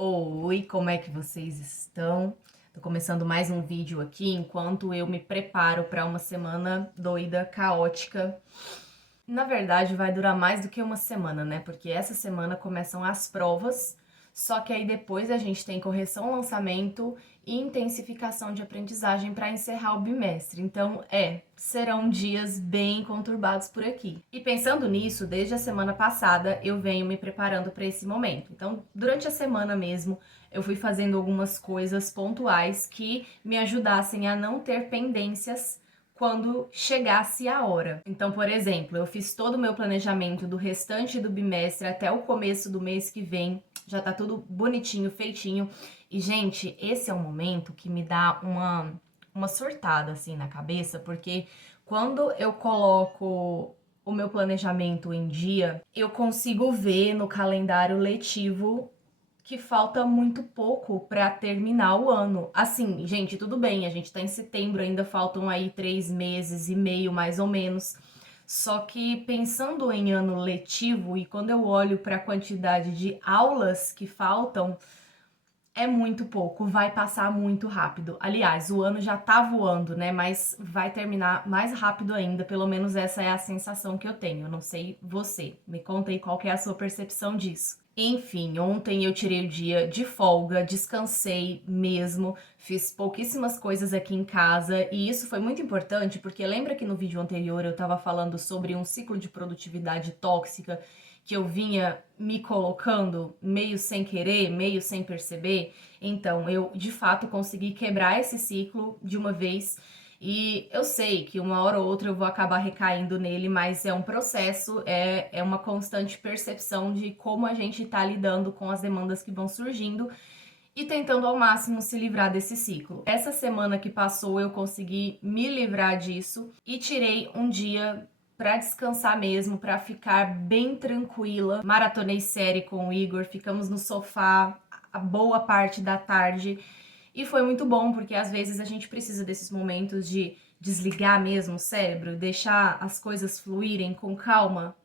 Oi, como é que vocês estão? Tô começando mais um vídeo aqui enquanto eu me preparo para uma semana doida, caótica. Na verdade, vai durar mais do que uma semana, né? Porque essa semana começam as provas, só que aí depois a gente tem correção, lançamento e intensificação de aprendizagem para encerrar o bimestre. Então, serão dias bem conturbados por aqui. E pensando nisso, desde a semana passada eu venho me preparando para esse momento. Então, durante a semana mesmo, eu fui fazendo algumas coisas pontuais que me ajudassem a não ter pendências quando chegasse a hora. Então, por exemplo, eu fiz todo o meu planejamento do restante do bimestre até o começo do mês que vem. Já tá tudo bonitinho, feitinho. E, gente, esse é um momento que me dá uma surtada assim na cabeça, porque quando eu coloco o meu planejamento em dia, eu consigo ver no calendário letivo que falta muito pouco para terminar o ano. Assim, gente, tudo bem, a gente tá em setembro, ainda faltam aí 3 meses e meio, mais ou menos. Só que pensando em ano letivo e quando eu olho para a quantidade de aulas que faltam, é muito pouco, vai passar muito rápido. Aliás, o ano já tá voando, né? Mas vai terminar mais rápido ainda, pelo menos essa é a sensação que eu tenho. Eu não sei você. Me conta aí qual que é a sua percepção disso. Enfim, ontem eu tirei o dia de folga, descansei mesmo, fiz pouquíssimas coisas aqui em casa e isso foi muito importante porque lembra que no vídeo anterior eu tava falando sobre um ciclo de produtividade tóxica que eu vinha me colocando meio sem querer, meio sem perceber? Então, eu de fato consegui quebrar esse ciclo de uma vez. E eu sei que uma hora ou outra eu vou acabar recaindo nele, mas é um processo, é uma constante percepção de como a gente tá lidando com as demandas que vão surgindo e tentando ao máximo se livrar desse ciclo. Essa semana que passou eu consegui me livrar disso e tirei um dia pra descansar mesmo, pra ficar bem tranquila. Maratonei série com o Igor, ficamos no sofá a boa parte da tarde e foi muito bom, porque às vezes a gente precisa desses momentos de desligar mesmo o cérebro, deixar as coisas fluírem com calma,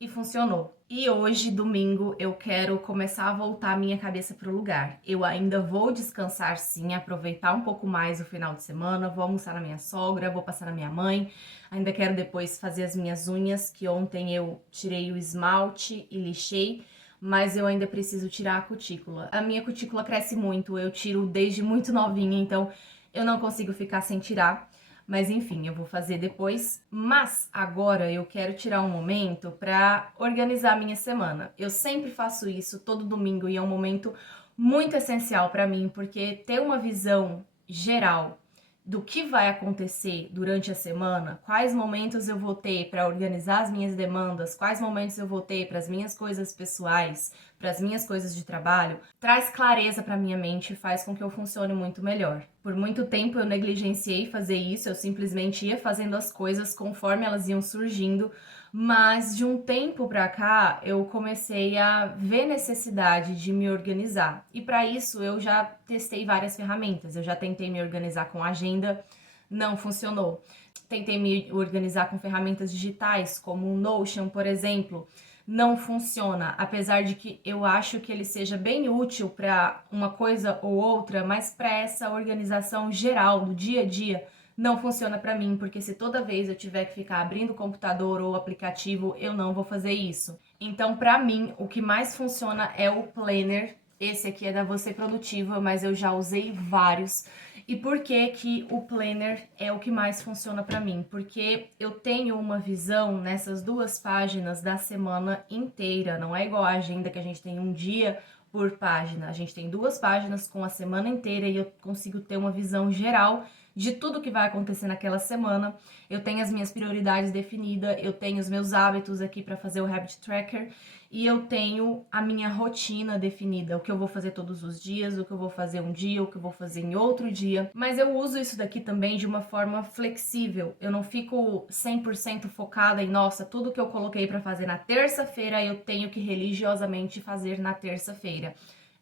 e funcionou. E hoje, domingo, eu quero começar a voltar a minha cabeça pro lugar. Eu ainda vou descansar sim, aproveitar um pouco mais o final de semana, vou almoçar na minha sogra, vou passar na minha mãe. Ainda quero depois fazer as minhas unhas, que ontem eu tirei o esmalte e lixei, mas eu ainda preciso tirar a cutícula. A minha cutícula cresce muito, eu tiro desde muito novinha, então eu não consigo ficar sem tirar. Mas enfim, eu vou fazer depois. Mas agora eu quero tirar um momento para organizar a minha semana. Eu sempre faço isso todo domingo e é um momento muito essencial para mim, porque ter uma visão geral do que vai acontecer durante a semana, quais momentos eu vou ter para organizar as minhas demandas, quais momentos eu vou ter para as minhas coisas pessoais, para as minhas coisas de trabalho, traz clareza para minha mente e faz com que eu funcione muito melhor. Por muito tempo eu negligenciei fazer isso, eu simplesmente ia fazendo as coisas conforme elas iam surgindo, mas de um tempo pra cá eu comecei a ver necessidade de me organizar. E para isso eu já testei várias ferramentas. Eu já tentei me organizar com agenda, não funcionou. Tentei me organizar com ferramentas digitais, como o Notion, por exemplo, não funciona, apesar de que eu acho que ele seja bem útil para uma coisa ou outra, mas para essa organização geral do dia a dia não funciona para mim, porque se toda vez eu tiver que ficar abrindo o computador ou o aplicativo, eu não vou fazer isso. Então, para mim, o que mais funciona é o Planner. Esse aqui é da Você Produtiva, mas eu já usei vários. E por que que o Planner é o que mais funciona para mim? Porque eu tenho uma visão nessas 2 páginas da semana inteira. Não é igual a agenda que a gente tem um dia por página. A gente tem 2 páginas com a semana inteira e eu consigo ter uma visão geral de tudo que vai acontecer naquela semana. Eu tenho as minhas prioridades definidas, eu tenho os meus hábitos aqui para fazer o Habit Tracker e eu tenho a minha rotina definida, o que eu vou fazer todos os dias, o que eu vou fazer um dia, o que eu vou fazer em outro dia. Mas eu uso isso daqui também de uma forma flexível. Eu não fico 100% focada em, nossa, tudo que eu coloquei para fazer na terça-feira eu tenho que religiosamente fazer na terça-feira.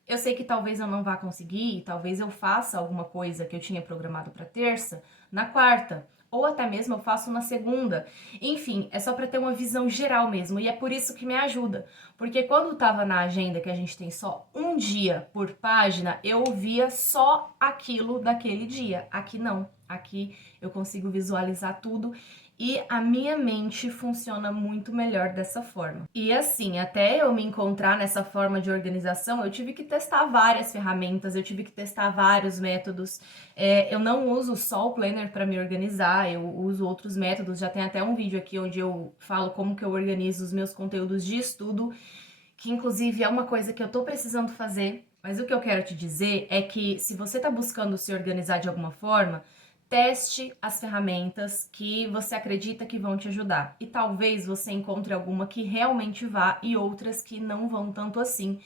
Eu sei que talvez eu não vá conseguir, talvez eu faça alguma coisa que eu tinha programado para terça na quarta, ou até mesmo eu faço na segunda. Enfim, é só para ter uma visão geral mesmo, e é por isso que me ajuda. Porque quando tava na agenda que a gente tem só um dia por página, eu via só aquilo daquele dia. Aqui não. Aqui eu consigo visualizar tudo e a minha mente funciona muito melhor dessa forma. E assim, até eu me encontrar nessa forma de organização, eu tive que testar várias ferramentas, eu tive que testar vários métodos. Eu não uso só o Planner para me organizar, eu uso outros métodos. Já tem até um vídeo aqui onde eu falo como que eu organizo os meus conteúdos de estudo, que inclusive é uma coisa que eu tô precisando fazer. Mas o que eu quero te dizer é que se você tá buscando se organizar de alguma forma, teste as ferramentas que você acredita que vão te ajudar. E talvez você encontre alguma que realmente vá e outras que não vão tanto assim.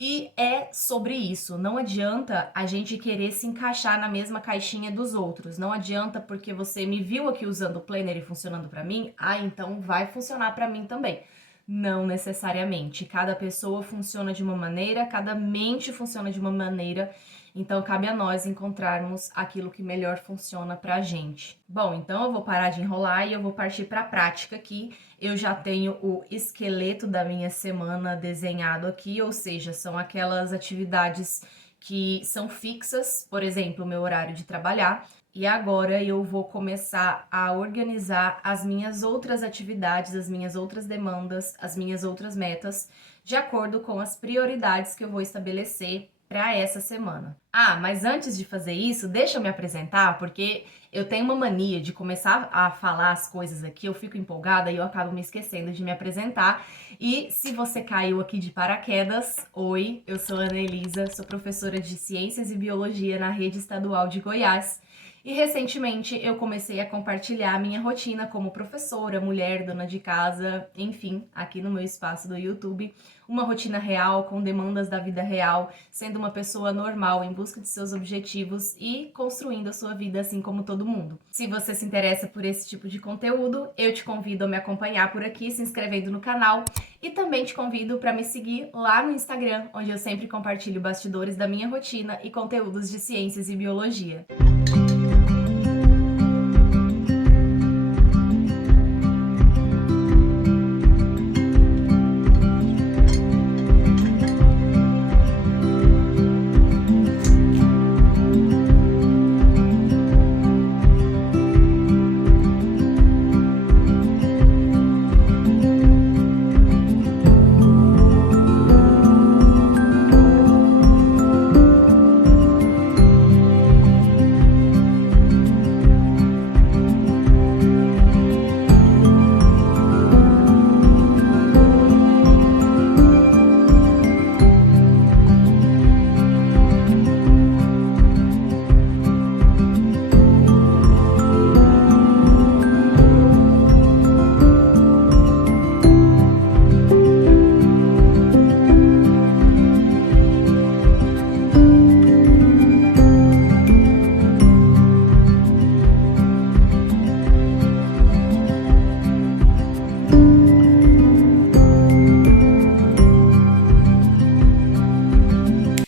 E é sobre isso. Não adianta a gente querer se encaixar na mesma caixinha dos outros. Não adianta porque você me viu aqui usando o Planner e funcionando para mim, então vai funcionar para mim também. Não necessariamente. Cada pessoa funciona de uma maneira, cada mente funciona de uma maneira. Então, cabe a nós encontrarmos aquilo que melhor funciona pra gente. Bom, então eu vou parar de enrolar e eu vou partir pra prática aqui. Eu já tenho o esqueleto da minha semana desenhado aqui, ou seja, são aquelas atividades que são fixas, por exemplo, o meu horário de trabalhar. E agora eu vou começar a organizar as minhas outras atividades, as minhas outras demandas, as minhas outras metas, de acordo com as prioridades que eu vou estabelecer para essa semana. Mas antes de fazer isso, deixa eu me apresentar, porque eu tenho uma mania de começar a falar as coisas aqui, eu fico empolgada e eu acabo me esquecendo de me apresentar. E se você caiu aqui de paraquedas, oi, eu sou Ana Elisa, sou professora de Ciências e Biologia na Rede Estadual de Goiás. E recentemente eu comecei a compartilhar a minha rotina como professora, mulher, dona de casa, enfim, aqui no meu espaço do YouTube. Uma rotina real, com demandas da vida real, sendo uma pessoa normal em busca de seus objetivos e construindo a sua vida assim como todo mundo. Se você se interessa por esse tipo de conteúdo, eu te convido a me acompanhar por aqui, se inscrevendo no canal, e também te convido para me seguir lá no Instagram, onde eu sempre compartilho bastidores da minha rotina e conteúdos de ciências e biologia.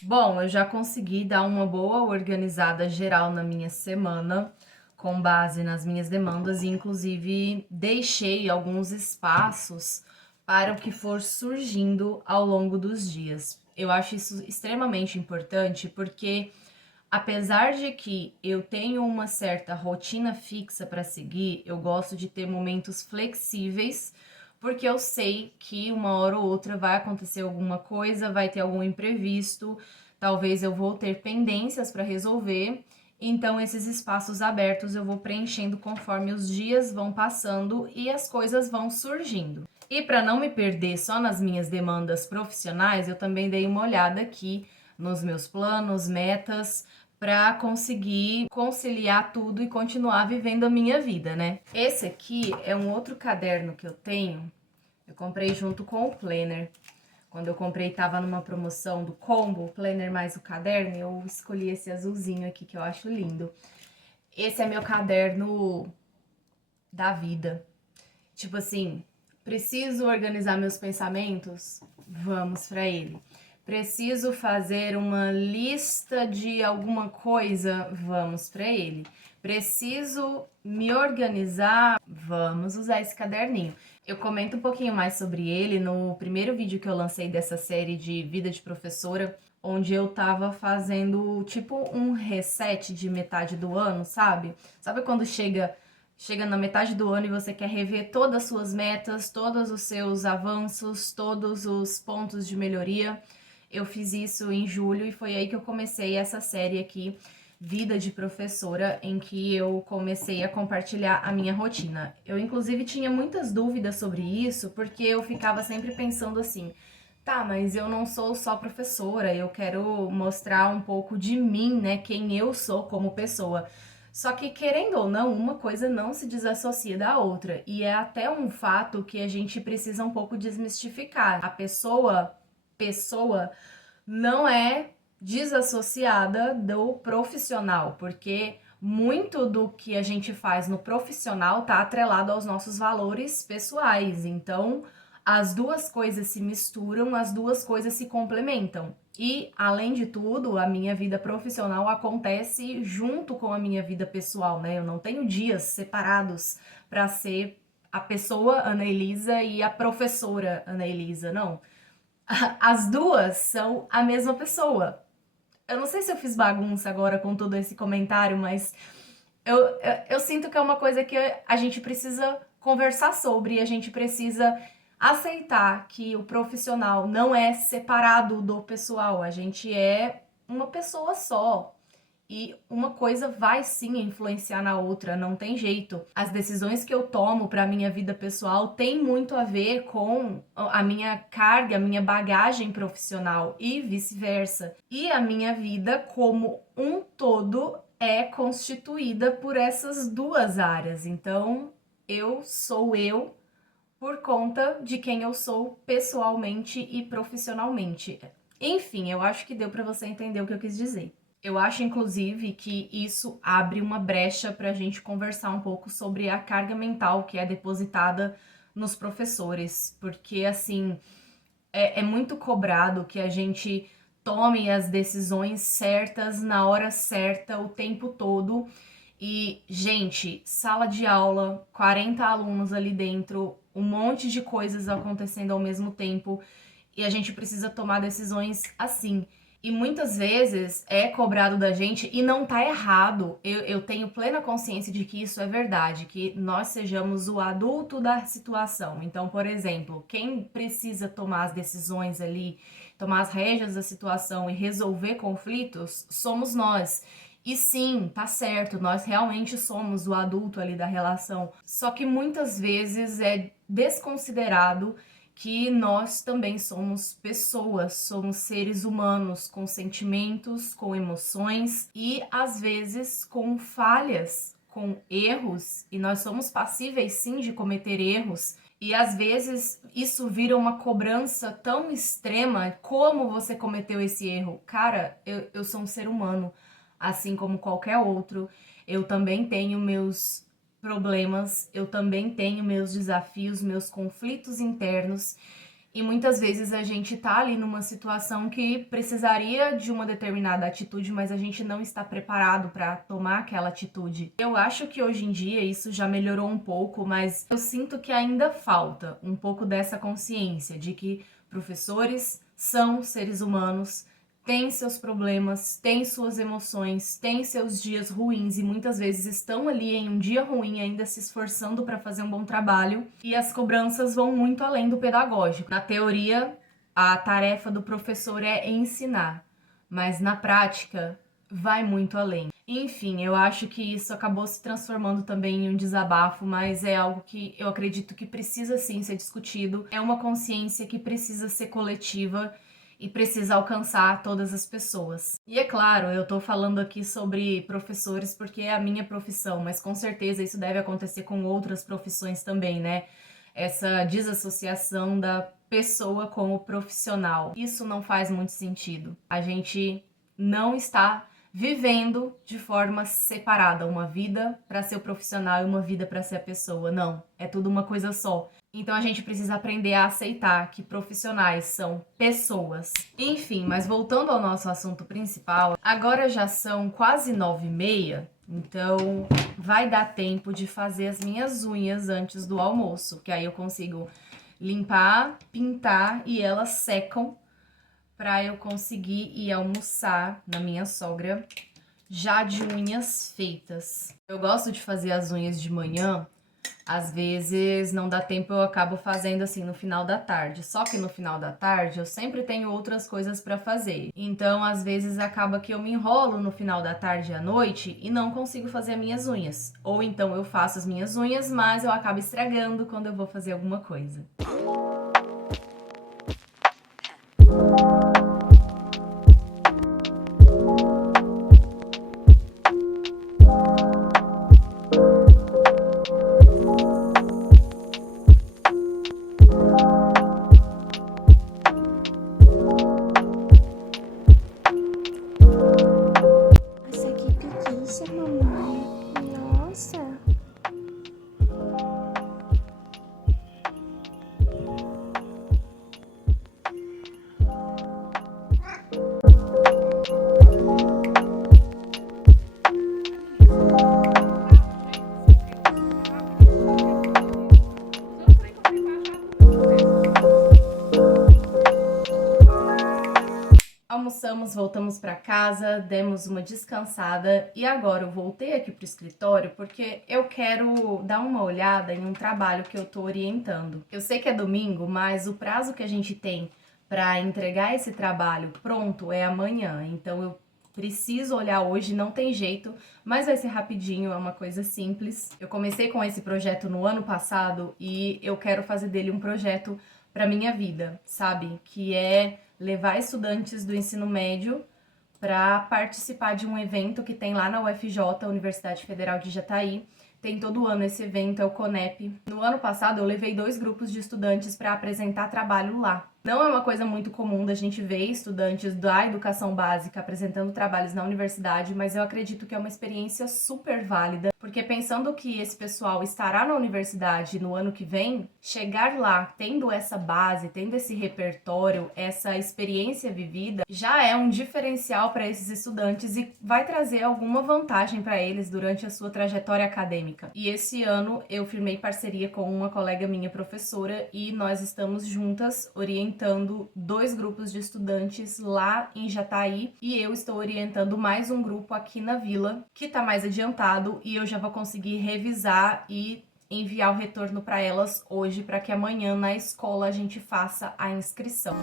Bom, eu já consegui dar uma boa organizada geral na minha semana, com base nas minhas demandas, e inclusive deixei alguns espaços para o que for surgindo ao longo dos dias. Eu acho isso extremamente importante porque, apesar de que eu tenho uma certa rotina fixa para seguir, eu gosto de ter momentos flexíveis, porque eu sei que uma hora ou outra vai acontecer alguma coisa, vai ter algum imprevisto, talvez eu vou ter pendências para resolver, então esses espaços abertos eu vou preenchendo conforme os dias vão passando e as coisas vão surgindo. E para não me perder só nas minhas demandas profissionais, eu também dei uma olhada aqui nos meus planos, metas, para conseguir conciliar tudo e continuar vivendo a minha vida, né? Esse aqui é um outro caderno que eu tenho, eu comprei junto com o Planner. Quando eu comprei, tava numa promoção do combo, o Planner mais o caderno, e eu escolhi esse azulzinho aqui, que eu acho lindo. Esse é meu caderno da vida. Tipo assim, preciso organizar meus pensamentos? Vamos pra ele. Preciso fazer uma lista de alguma coisa? Vamos para ele. Preciso me organizar? Vamos usar esse caderninho. Eu comento um pouquinho mais sobre ele no primeiro vídeo que eu lancei dessa série de Vida de Professora, onde eu tava fazendo tipo um reset de metade do ano, sabe? Sabe quando chega na metade do ano e você quer rever todas as suas metas, todos os seus avanços, todos os pontos de melhoria? Eu fiz isso em julho e foi aí que eu comecei essa série aqui, Vida de Professora, em que eu comecei a compartilhar a minha rotina. Eu, inclusive, tinha muitas dúvidas sobre isso, porque eu ficava sempre pensando assim, tá, mas eu não sou só professora, eu quero mostrar um pouco de mim, né, quem eu sou como pessoa. Só que, querendo ou não, uma coisa não se desassocia da outra. E é até um fato que a gente precisa um pouco desmistificar. A pessoa não é desassociada do profissional, porque muito do que a gente faz no profissional tá atrelado aos nossos valores pessoais. Então, as duas coisas se misturam, as duas coisas se complementam. E, além de tudo, a minha vida profissional acontece junto com a minha vida pessoal, né? Eu não tenho dias separados para ser a pessoa Ana Elisa e a professora Ana Elisa, não. As duas são a mesma pessoa. Eu não sei se eu fiz bagunça agora com todo esse comentário, mas eu sinto que é uma coisa que a gente precisa conversar sobre, e a gente precisa aceitar que o profissional não é separado do pessoal, a gente é uma pessoa só. E uma coisa vai sim influenciar na outra, não tem jeito. As decisões que eu tomo para minha vida pessoal têm muito a ver com a minha carga, a minha bagagem profissional e vice-versa. E a minha vida como um todo é constituída por essas duas áreas. Então, eu sou eu por conta de quem eu sou pessoalmente e profissionalmente. Enfim, eu acho que deu para você entender o que eu quis dizer. Eu acho, inclusive, que isso abre uma brecha para a gente conversar um pouco sobre a carga mental que é depositada nos professores, porque, assim, é muito cobrado que a gente tome as decisões certas na hora certa o tempo todo. E, gente, sala de aula, 40 alunos ali dentro, um monte de coisas acontecendo ao mesmo tempo, e a gente precisa tomar decisões assim. E muitas vezes é cobrado da gente e não tá errado. Eu tenho plena consciência de que isso é verdade, que nós sejamos o adulto da situação. Então, por exemplo, quem precisa tomar as decisões ali, tomar as rédeas da situação e resolver conflitos, somos nós. E sim, tá certo, nós realmente somos o adulto ali da relação. Só que muitas vezes é desconsiderado que nós também somos pessoas, somos seres humanos com sentimentos, com emoções e às vezes com falhas, com erros, e nós somos passíveis sim de cometer erros. E às vezes isso vira uma cobrança tão extrema, como você cometeu esse erro? Cara, eu sou um ser humano, assim como qualquer outro. Eu também tenho meus problemas, eu também tenho meus desafios, meus conflitos internos, e muitas vezes a gente tá ali numa situação que precisaria de uma determinada atitude, mas a gente não está preparado para tomar aquela atitude. Eu acho que hoje em dia isso já melhorou um pouco, mas eu sinto que ainda falta um pouco dessa consciência de que professores são seres humanos, têm seus problemas, têm suas emoções, têm seus dias ruins e muitas vezes estão ali em um dia ruim ainda se esforçando para fazer um bom trabalho, e as cobranças vão muito além do pedagógico. Na teoria, a tarefa do professor é ensinar, mas na prática vai muito além. Enfim, eu acho que isso acabou se transformando também em um desabafo, mas é algo que eu acredito que precisa sim ser discutido. É uma consciência que precisa ser coletiva e precisa alcançar todas as pessoas. E é claro, eu tô falando aqui sobre professores porque é a minha profissão, mas com certeza isso deve acontecer com outras profissões também, né? Essa desassociação da pessoa como profissional. Isso não faz muito sentido. A gente não está vivendo de forma separada, uma vida para ser o profissional e uma vida para ser a pessoa. Não, é tudo uma coisa só. Então a gente precisa aprender a aceitar que profissionais são pessoas. Enfim, mas voltando ao nosso assunto principal, agora já são quase 9h30, então vai dar tempo de fazer as minhas unhas antes do almoço, que aí eu consigo limpar, pintar e elas secam para eu conseguir ir almoçar na minha sogra já de unhas feitas. Eu gosto de fazer as unhas de manhã. Às vezes não dá tempo, eu acabo fazendo assim no final da tarde. Só que no final da tarde eu sempre tenho outras coisas para fazer. Então, às vezes acaba que eu me enrolo no final da tarde e à noite e não consigo fazer minhas unhas. Ou então eu faço as minhas unhas, mas eu acabo estragando quando eu vou fazer alguma coisa. Almoçamos, voltamos para casa, demos uma descansada e agora eu voltei aqui pro escritório porque eu quero dar uma olhada em um trabalho que eu tô orientando. Eu sei que é domingo, mas o prazo que a gente tem para entregar esse trabalho pronto é amanhã, então eu preciso olhar hoje, não tem jeito, mas vai ser rapidinho, é uma coisa simples. Eu comecei com esse projeto no ano passado e eu quero fazer dele um projeto para minha vida, sabe? Que é levar estudantes do ensino médio para participar de um evento que tem lá na UFJ, Universidade Federal de Jataí. Tem todo ano esse evento, é o CONEP. No ano passado eu levei 2 grupos de estudantes para apresentar trabalho lá. Não é uma coisa muito comum da gente ver estudantes da educação básica apresentando trabalhos na universidade, mas eu acredito que é uma experiência super válida, porque pensando que esse pessoal estará na universidade no ano que vem, chegar lá tendo essa base, tendo esse repertório, essa experiência vivida, já é um diferencial para esses estudantes e vai trazer alguma vantagem para eles durante a sua trajetória acadêmica. E esse ano eu firmei parceria com uma colega minha professora e nós estamos juntas orientando 2 grupos de estudantes lá em Jataí e eu estou orientando mais um grupo aqui na vila que está mais adiantado e eu já vou conseguir revisar e enviar o retorno para elas hoje para que amanhã na escola a gente faça a inscrição.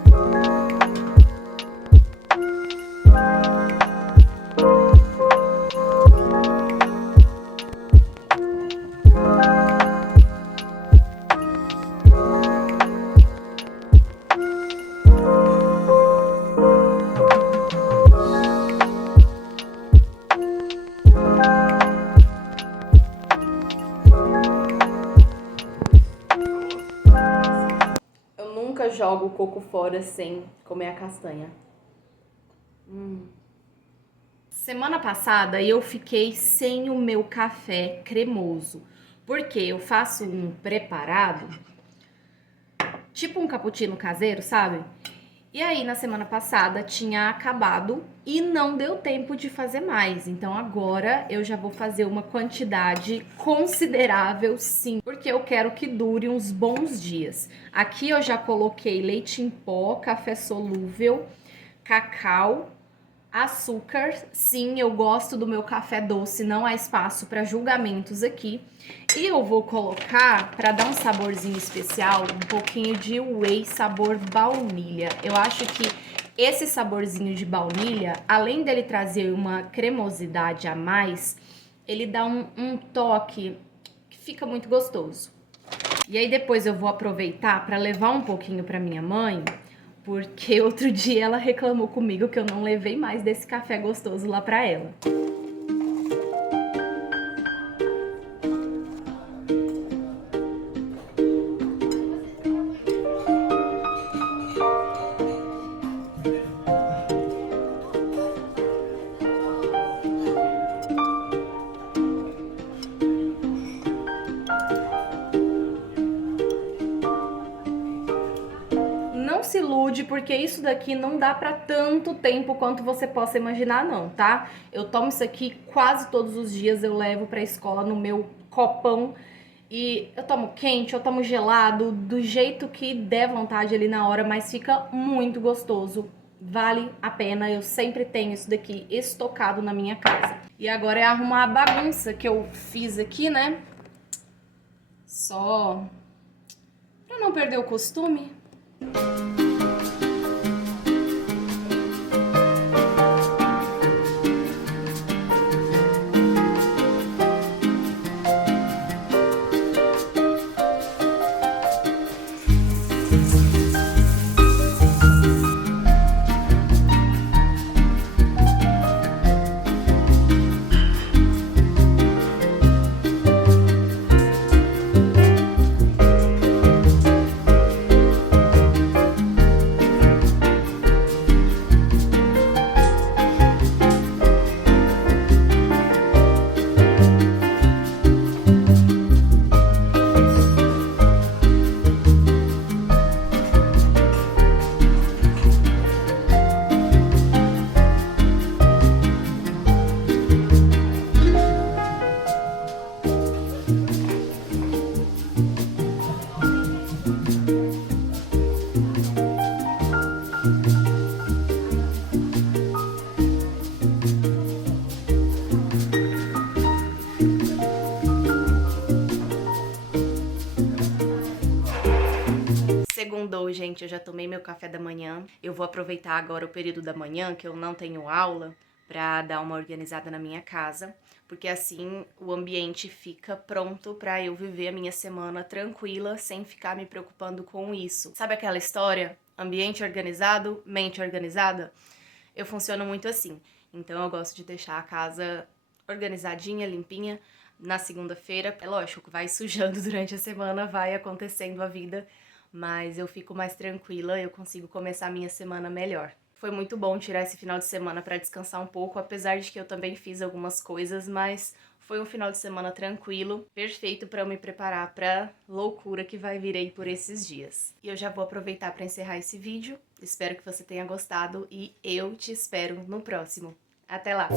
Nunca jogo o coco fora sem comer a castanha. Semana passada eu fiquei sem o meu café cremoso, porque eu faço um preparado, tipo um cappuccino caseiro, sabe? E aí na semana passada tinha acabado e não deu tempo de fazer mais. Então agora eu já vou fazer uma quantidade considerável, sim, porque eu quero que dure uns bons dias. Aqui eu já coloquei leite em pó, café solúvel, cacau, açúcar. Sim, eu gosto do meu café doce, não há espaço para julgamentos aqui. E eu vou colocar, para dar um saborzinho especial, um pouquinho de whey sabor baunilha. Eu acho que esse saborzinho de baunilha, além dele trazer uma cremosidade a mais, ele dá um toque que fica muito gostoso. E aí depois eu vou aproveitar para levar um pouquinho para minha mãe, porque outro dia ela reclamou comigo que eu não levei mais desse café gostoso lá para ela. grude, porque isso daqui não dá pra tanto tempo quanto você possa imaginar não, tá? Eu tomo isso aqui quase todos os dias, eu levo pra escola no meu copão. E eu tomo quente, eu tomo gelado, do jeito que der vontade ali na hora, mas fica muito gostoso. Vale a pena, eu sempre tenho isso daqui estocado na minha casa. E agora é arrumar a bagunça que eu fiz aqui, né? Só pra não perder o costume. Segundou, gente, eu já tomei meu café da manhã. Eu vou aproveitar agora o período da manhã, que eu não tenho aula, pra dar uma organizada na minha casa, porque assim o ambiente fica pronto pra eu viver a minha semana tranquila, sem ficar me preocupando com isso. Sabe aquela história? Ambiente organizado, mente organizada? Eu funciono muito assim. Então eu gosto de deixar a casa organizadinha, limpinha, na segunda-feira. É lógico que vai sujando durante a semana, vai acontecendo a vida, mas eu fico mais tranquila, eu consigo começar a minha semana melhor. Foi muito bom tirar esse final de semana para descansar um pouco, apesar de que eu também fiz algumas coisas, mas foi um final de semana tranquilo, perfeito para eu me preparar para loucura que vai vir aí por esses dias. E eu já vou aproveitar para encerrar esse vídeo, espero que você tenha gostado e eu te espero no próximo. Até lá!